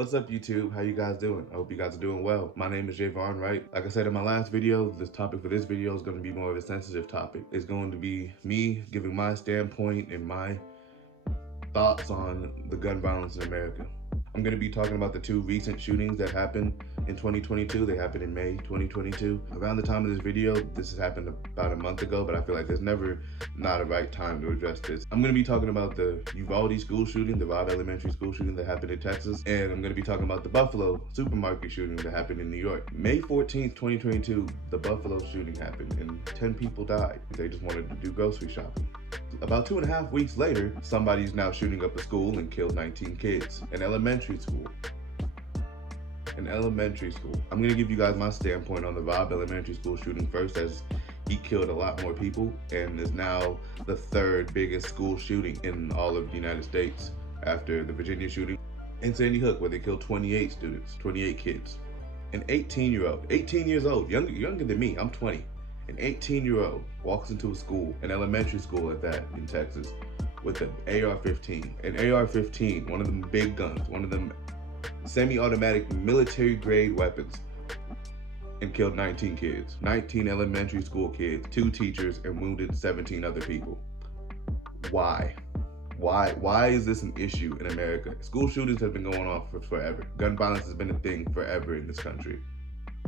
What's up, YouTube? How you guys doing? I hope you guys are doing well. My name is Jaevonne Wright. Like I said in my last video, this topic for this video is going to be more of a sensitive topic. It's going to be me giving my standpoint and my thoughts on the gun violence in America. I'm going to be talking about the two recent shootings that happened in 2022. They happened in May 2022. Around the time of this video, this has happened about a month ago, but I feel like there's never not a right time to address this. I'm going to be talking about the Uvalde school shooting, the Robb elementary school shooting that happened in Texas, and I'm going to be talking about the Buffalo supermarket shooting that happened in New York. May 14th, 2022, the Buffalo shooting happened and 10 people died. They just wanted to do grocery shopping. About 2.5 weeks later, somebody's now shooting up a school and killed 19 kids. An elementary school. I'm gonna give you guys my standpoint on the Robb elementary school shooting first, as he killed a lot more people and is now the third biggest school shooting in all of the United States after the Virginia shooting in Sandy Hook, where they killed 28 students, 28 kids. An 18 years old, younger than me, I'm 20. An 18-year-old walks into a school, an elementary school at that, in Texas, with an AR-15. An AR-15, one of them big guns, one of them semi-automatic military-grade weapons, and killed 19 kids. 19 elementary school kids, 2 teachers, and wounded 17 other people. Why? Why is this an issue in America? School shootings have been going on for forever. Gun violence has been a thing forever in this country.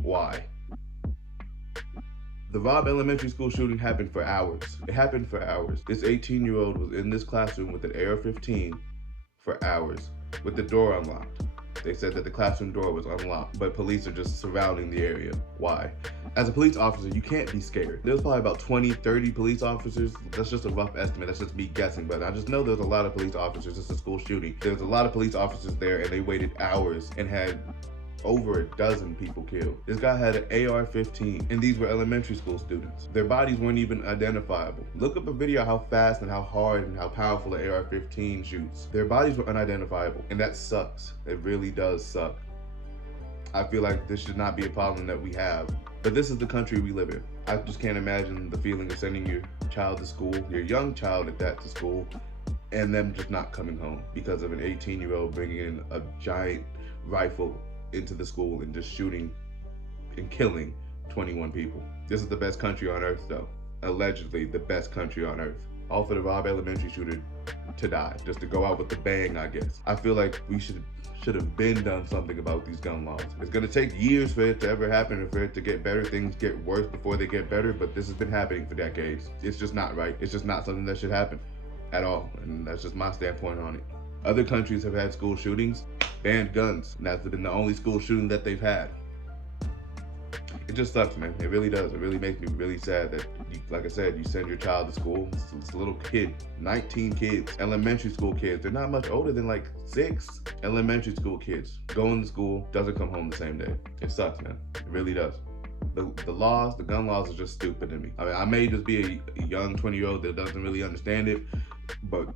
Why? The Robb elementary school shooting happened for hours. It happened for hours. This 18-year-old was in this classroom with an AR-15 for hours, with the door unlocked. They said that the classroom door was unlocked, but police are just surrounding the area. Why? As a police officer, you can't be scared. There's probably about 20, 30 police officers. That's just a rough estimate. That's just me guessing, but I just know there's a lot of police officers. It's a school shooting. There's a lot of police officers there, and they waited hours and had over a dozen people killed. This guy had an AR-15, and these were elementary school students. Their bodies weren't even identifiable. Look up a video how fast and how hard and how powerful an AR-15 shoots. Their bodies were unidentifiable, and that sucks. It really does suck. I feel like this should not be a problem that we have, but this is the country we live in. I just can't imagine the feeling of sending your child to school, your young child at that, to school, and them just not coming home because of an 18-year-old bringing in a giant rifle into the school and just shooting and killing 21 people. This is the best country on earth, though. Allegedly the best country on earth. All for the Robb elementary shooter to die, just to go out with a bang, I guess. I feel like we should have been done something about these gun laws. It's gonna take years for it to ever happen and for it to get better. Things get worse before they get better, but this has been happening for decades. It's just not right. It's just not something that should happen at all, and that's just my standpoint on it. Other countries have had school shootings, banned guns, and that's been the only school shooting that they've had. It just sucks, man. It really does. It really makes me really sad that, like I said, you send your child to school. It's a little kid, 19 kids, elementary school kids. They're not much older than like 6. Elementary school kids going to school, doesn't come home the same day. It sucks, man. It really does. The gun laws are just stupid to me. I mean, I may just be a young 20-year-old that doesn't really understand it, but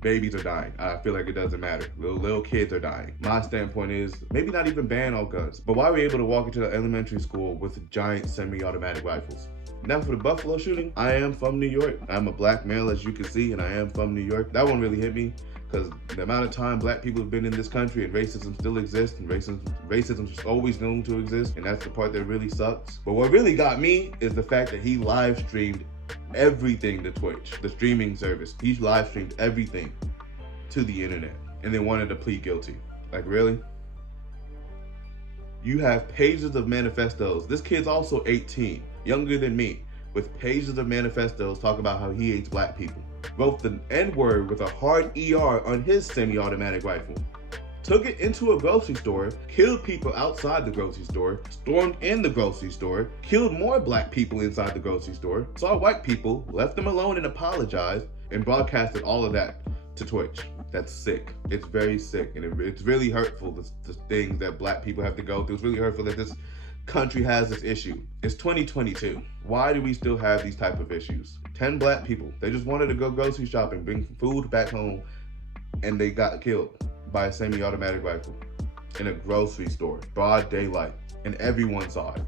babies are dying. I feel like it doesn't matter. Little kids are dying. My standpoint is maybe not even ban all guns, but why are we able to walk into the elementary school with giant semi-automatic rifles? Now for the Buffalo shooting, I am from New York. I'm a black male, as you can see, and I am from New York. That one really hit me because the amount of time black people have been in this country and racism still exists, and racism is always going to exist, and that's the part that really sucks. But what really got me is the fact that he live streamed everything to Twitch, the streaming service. He live streamed everything to the internet and then wanted to plead guilty. Like, really? You have pages of manifestos. This kid's also 18, younger than me, with pages of manifestos talking about how he hates black people. Wrote the N-word with a hard ER on his semi-automatic rifle. Took it into a grocery store, killed people outside the grocery store, stormed in the grocery store, killed more black people inside the grocery store, saw white people, left them alone and apologized, and broadcasted all of that to Twitch. That's sick. It's very sick, and it's really hurtful, the things that black people have to go through. It's really hurtful that this country has this issue. It's 2022. Why do we still have these type of issues? 10 black people, they just wanted to go grocery shopping, bring food back home, and they got killed by a semi-automatic rifle in a grocery store, broad daylight, and everyone saw it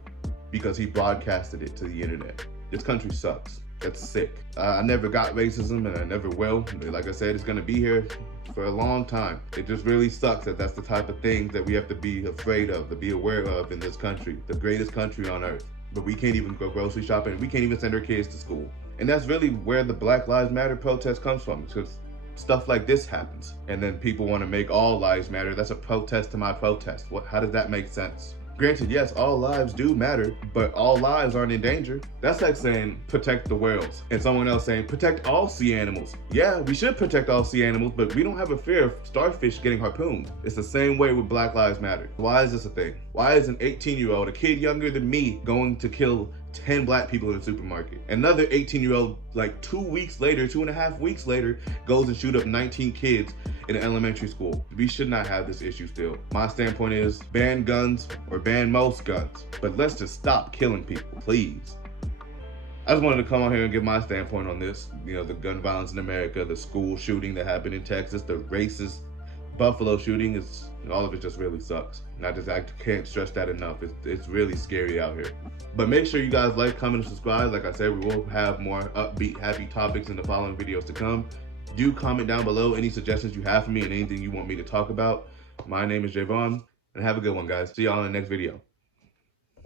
because he broadcasted it to the internet. This country sucks. That's sick. I never got racism and I never will. Like I said, it's gonna be here for a long time. It just really sucks that that's the type of thing that we have to be afraid of, to be aware of in this country, the greatest country on earth. But we can't even go grocery shopping. We can't even send our kids to school. And that's really where the Black Lives Matter protest comes from, because stuff like this happens. And then people want to make all lives matter. That's a protest to my protest. How does that make sense? Granted, yes, all lives do matter, but all lives aren't in danger. That's like saying protect the whales and someone else saying protect all sea animals. Yeah, we should protect all sea animals, but we don't have a fear of starfish getting harpooned. It's the same way with Black Lives Matter. Why is this a thing? Why is an 18-year-old, a kid younger than me, going to kill 10 black people in the supermarket? Another 18-year-old, like 2.5 weeks later, goes and shoot up 19 kids in an elementary school. We should not have this issue still. My standpoint is ban guns or ban most guns, but let's just stop killing people, please. I just wanted to come on here and give my standpoint on this. You know, the gun violence in America, the school shooting that happened in Texas, the racist Buffalo shooting, is all of it just really sucks. And I can't stress that enough. It's really scary out here. But make sure you guys like, comment, and subscribe. Like I said, we will have more upbeat, happy topics in the following videos to come. Do comment down below any suggestions you have for me and anything you want me to talk about. My name is Jaevonne, and have a good one, guys. See y'all in the next video.